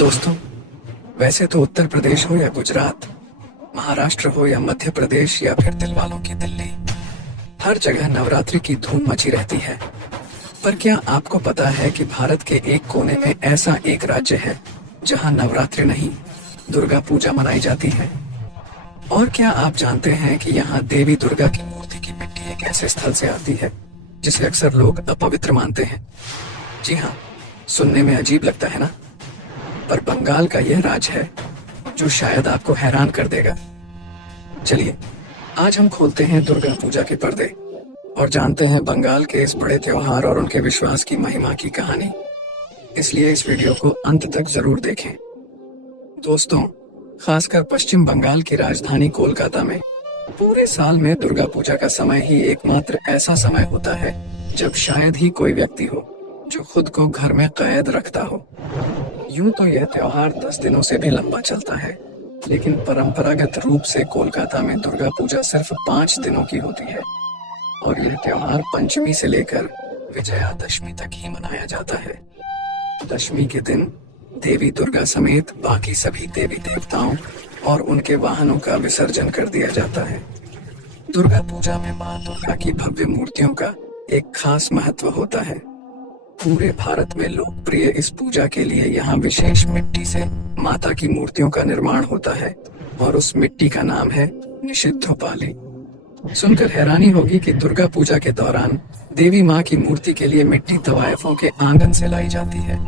दोस्तों, वैसे तो उत्तर प्रदेश हो या गुजरात, महाराष्ट्र हो या मध्य प्रदेश या फिर दिलवालों की दिल्ली, हर जगह नवरात्रि की धूम मची रहती है। पर क्या आपको पता है कि भारत के एक कोने में ऐसा एक राज्य है जहां नवरात्रि नहीं, दुर्गा पूजा मनाई जाती है? और क्या आप जानते हैं कि यहाँ देवी दुर्गा की मूर्ति की मिट्टी एक ऐसे स्थल से आती है जिसे अक्सर लोग अपवित्र मानते हैं? जी हाँ, सुनने में अजीब लगता है ना, पर बंगाल का यह राज है जो शायद आपको हैरान कर देगा। चलिए, आज हम खोलते हैं दुर्गा पूजा के पर्दे और जानते हैं बंगाल के इस बड़े त्योहार और उनके विश्वास की महिमा की कहानी। इसलिए इस वीडियो को अंत तक जरूर देखें। दोस्तों, खासकर पश्चिम बंगाल की राजधानी कोलकाता में पूरे साल में दुर्गा पूजा का समय ही एकमात्र ऐसा समय होता है जब शायद ही कोई व्यक्ति हो जो खुद को घर में कैद रखता हो। यूं तो यह त्योहार 10 दिनों से भी लंबा चलता है, लेकिन परंपरागत रूप से कोलकाता में दुर्गा पूजा सिर्फ 5 दिनों की होती है और यह त्योहार पंचमी से लेकर विजयादशमी तक ही मनाया जाता है। दशमी के दिन देवी दुर्गा समेत बाकी सभी देवी देवताओं और उनके वाहनों का विसर्जन कर दिया जाता है। दुर्गा पूजा में मां दुर्गा की भव्य मूर्तियों का एक खास महत्व होता है। पूरे भारत में लोकप्रिय इस पूजा के लिए यहाँ विशेष मिट्टी से माता की मूर्तियों का निर्माण होता है और उस मिट्टी का नाम है निषिद्धोपाली। सुनकर हैरानी होगी कि दुर्गा पूजा के दौरान देवी माँ की मूर्ति के लिए मिट्टी तवायफों के आंगन से लाई जाती है।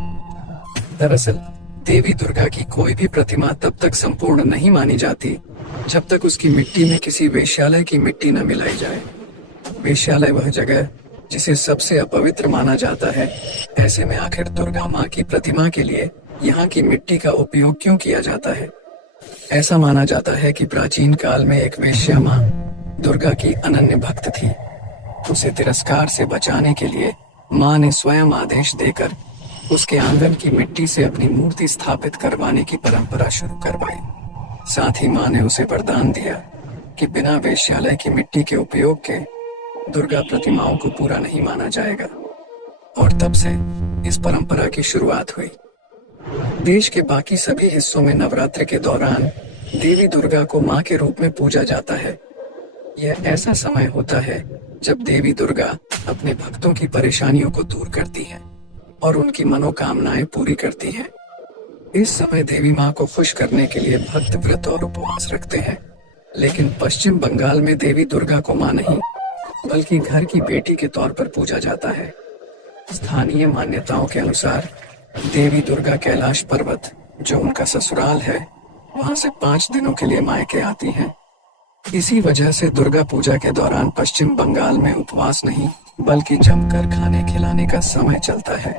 दरअसल देवी दुर्गा की कोई भी प्रतिमा तब तक संपूर्ण नहीं मानी जाती जब तक उसकी मिट्टी में किसी वेश्यालय की मिट्टी न मिलाई जाए। वेश्यालय वह जगह जिसे सबसे अपवित्र माना जाता है। ऐसे में आखिर दुर्गा माँ की प्रतिमा के लिए यहाँ की मिट्टी का उपयोग क्यों किया जाता है? ऐसा माना जाता है कि प्राचीन काल में एक वेश्या माँ दुर्गा की अनन्य भक्त थी। उसे तिरस्कार से बचाने के लिए माँ ने स्वयं आदेश देकर उसके आंगन की मिट्टी से अपनी मूर्ति स्थापित करवाने की परंपरा शुरू करवाई। साथ ही माँ ने उसे वरदान दिया कि बिना वेश्यालय की मिट्टी के उपयोग के दुर्गा प्रतिमाओं को पूरा नहीं माना जाएगा। और तब से इस परंपरा की शुरुआत हुई। देश के बाकी सभी हिस्सों में नवरात्रि के दौरान देवी दुर्गा को मां के रूप में पूजा जाता है। यह ऐसा समय होता है जब देवी दुर्गा अपने भक्तों की परेशानियों को दूर करती हैं और उनकी मनोकामनाएं पूरी करती हैं। इस समय देवी मां को खुश करने के लिए भक्त व्रत और उपवास रखते हैं। लेकिन पश्चिम बंगाल में देवी दुर्गा को मां नहीं बल्कि घर की बेटी के तौर पर पूजा जाता है। स्थानीय मान्यताओं के अनुसार देवी दुर्गा कैलाश पर्वत, जो उनका ससुराल है, वहां से 5 दिनों के लिए मायके आती हैं। इसी वजह से दुर्गा पूजा के दौरान पश्चिम बंगाल में उपवास नहीं बल्कि जमकर खाने खिलाने का समय चलता है,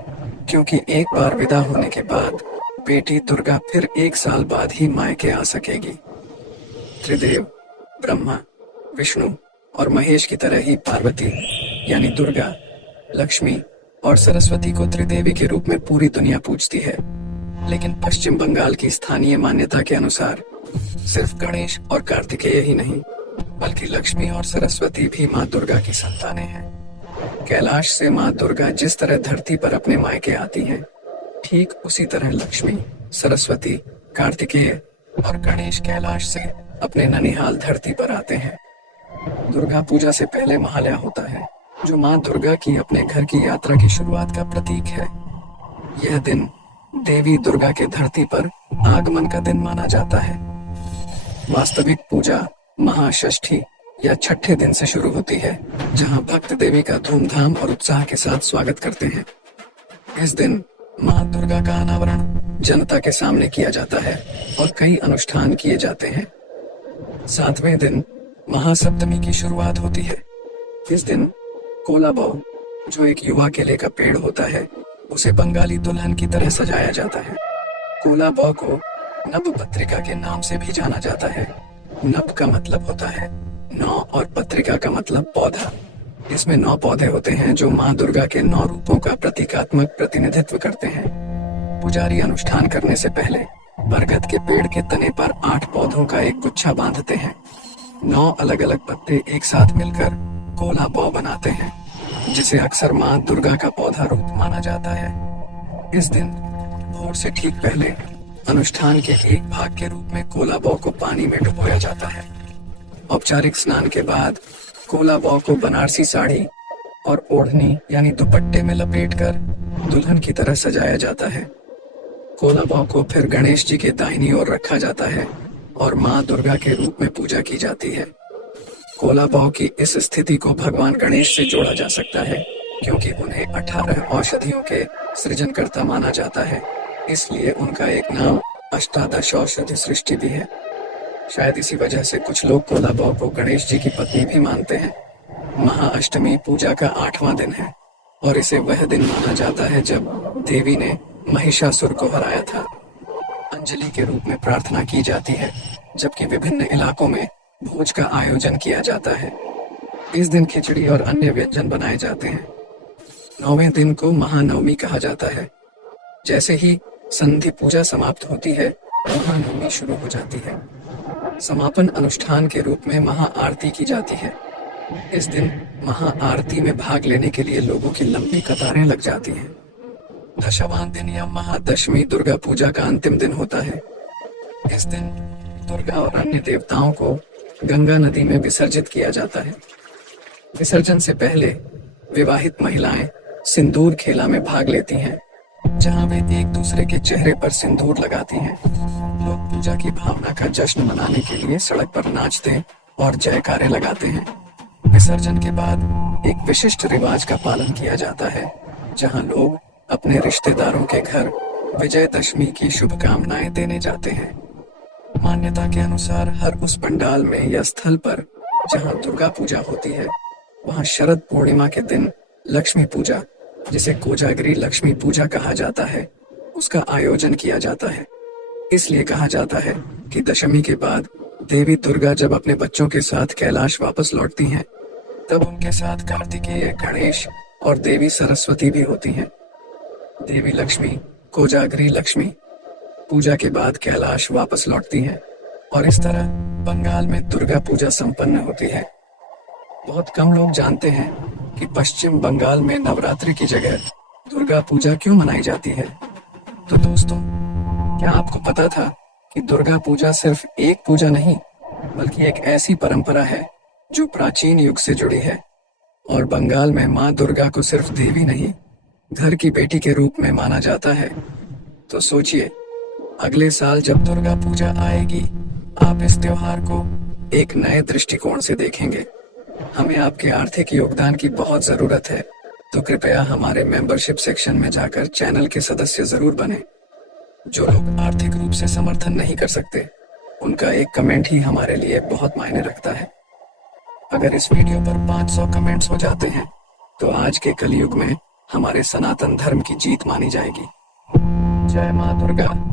क्योंकि एक बार विदा होने के बाद बेटी दुर्गा फिर 1 साल बाद ही मायके आ सकेगी। त्रिदेव ब्रह्मा, विष्णु और महेश की तरह ही पार्वती यानी दुर्गा, लक्ष्मी और सरस्वती को त्रिदेवी के रूप में पूरी दुनिया पूजती है। लेकिन पश्चिम बंगाल की स्थानीय मान्यता के अनुसार सिर्फ गणेश और कार्तिकेय ही नहीं बल्कि लक्ष्मी और सरस्वती भी माँ दुर्गा की संतानें हैं। कैलाश से माँ दुर्गा जिस तरह धरती पर अपने मायके आती हैं, ठीक उसी तरह लक्ष्मी, सरस्वती, कार्तिकेय और गणेश कैलाश से अपने ननिहाल धरती पर आते हैं। दुर्गा पूजा से पहले महालया होता है, जो मां दुर्गा की अपने घर की यात्रा की शुरुआत का प्रतीक है। यह दिन देवी दुर्गा के धरती पर आगमन का दिन माना जाता है। वास्तविक पूजा महाषष्ठी या छठे दिन से शुरू होती है, जहां भक्त देवी का धूमधाम और उत्साह के साथ स्वागत करते हैं। इस दिन मां दुर्गा का अनावरण जनता के सामने किया जाता है और कई अनुष्ठान किए जाते हैं। 7वें दिन महासप्तमी की शुरुआत होती है। इस दिन कोलाबौ, जो एक युवा केले का पेड़ होता है, उसे बंगाली दुल्हन की तरह सजाया जाता है। कोलाबौ को नब पत्रिका के नाम से भी जाना जाता है। नब का मतलब होता है 9 और पत्रिका का मतलब पौधा। इसमें 9 पौधे होते हैं जो माँ दुर्गा के 9 रूपों का प्रतीकात्मक प्रतिनिधित्व करते हैं। पुजारी अनुष्ठान करने से पहले बरगद के पेड़ के तने पर 8 पौधों का एक गुच्छा बांधते हैं। 9 अलग अलग पत्ते एक साथ मिलकर कोलाबौ बनाते हैं, जिसे अक्सर मां दुर्गा का पौधा रूप माना जाता है। इस दिन भोर से ठीक पहले अनुष्ठान के एक भाग के रूप में कोलाबौ को पानी में डुबोया जाता है। औपचारिक स्नान के बाद कोलाबौ को बनारसी साड़ी और ओढ़नी यानी दुपट्टे में लपेटकर दुल्हन की तरह सजाया जाता है। कोलाबौ को फिर गणेश जी के दाहिनी ओर रखा जाता है और माँ दुर्गा के रूप में पूजा की जाती है। कोलाबौ की इस स्थिति को भगवान गणेश से जोड़ा जा सकता है क्योंकि उन्हें 18 औषधियों के सृजनकर्ता माना जाता है, इसलिए उनका एक नाम अष्टादश औषधि सृष्टि भी है। शायद इसी वजह से कुछ लोग कोलाबौ को गणेश जी की पत्नी भी मानते हैं। महाअष्टमी पूजा का 8वां दिन है और इसे वह दिन माना जाता है जब देवी ने महिषासुर को हराया था। अंजलि के रूप में प्रार्थना की जाती है, जबकि विभिन्न इलाकों में भोज का आयोजन किया जाता है। इस दिन खिचड़ी और अन्य व्यंजन बनाए जाते हैं। 9वें दिन को महानवमी कहा जाता है। जैसे ही संधि पूजा समाप्त होती है, महानवमी शुरू हो जाती है। समापन अनुष्ठान के रूप में महाआरती की जाती है। इस दिन महाआरती में भाग लेने के लिए लोगों की लंबी कतारें लग जाती हैं। दशवां दिन या महादशमी दुर्गा पूजा का अंतिम दिन होता है। इस दिन दुर्गा और अन्य देवताओं को गंगा नदी में विसर्जित किया जाता है। विसर्जन से पहले विवाहित महिलाएं सिंदूर खेला में भाग लेती हैं, जहां वे एक दूसरे के चेहरे पर सिंदूर लगाती हैं। लोग पूजा की भावना का जश्न मनाने के लिए सड़क पर नाचते और जयकारे लगाते हैं। विसर्जन के बाद एक विशिष्ट रिवाज का पालन किया जाता है, जहां लोग अपने रिश्तेदारों के घर विजयदशमी की शुभकामनाएं देने जाते हैं। मान्यता के अनुसार हर उस पंडाल में या स्थल पर जहां दुर्गा पूजा होती है, वहां शरद पूर्णिमा के दिन लक्ष्मी पूजा, जिसे कोजागिरी लक्ष्मी पूजा कहा जाता है, उसका आयोजन किया जाता है। इसलिए कहा जाता है कि दशमी के बाद देवी दुर्गा जब अपने बच्चों के साथ कैलाश वापस लौटती हैं, तब उनके साथ कार्तिकेय, गणेश और देवी सरस्वती भी होती हैं। देवी लक्ष्मी, कोजागिरी लक्ष्मी पूजा के बाद कैलाश वापस लौटती हैं और इस तरह बंगाल में दुर्गा पूजा संपन्न होती है। बहुत कम लोग जानते हैं कि पश्चिम बंगाल में नवरात्रि की जगह दुर्गा पूजा क्यों मनाई जाती है। तो दोस्तों, क्या आपको पता था कि दुर्गा पूजा सिर्फ एक पूजा नहीं, बल्कि एक ऐसी परंपरा है जो प्राचीन युग से जुड़ी है और बंगाल में माँ दुर्गा को सिर्फ देवी नहीं, घर की बेटी के रूप में माना जाता है। तो सोचिए, अगले साल जब दुर्गा पूजा आएगी, आप इस त्योहार को एक नए दृष्टिकोण से देखेंगे। हमें आपके आर्थिक योगदान की बहुत जरूरत है, तो कृपया हमारे मेंबरशिप सेक्शन में जाकर चैनल के सदस्य जरूर बने। जो लोग आर्थिक रूप से समर्थन नहीं कर सकते, उनका एक कमेंट ही हमारे लिए बहुत मायने रखता है। अगर इस वीडियो पर 500 कमेंट्स हो जाते हैं, तो आज के कलयुग में हमारे सनातन धर्म की जीत मानी जाएगी। जय माँ दुर्गा।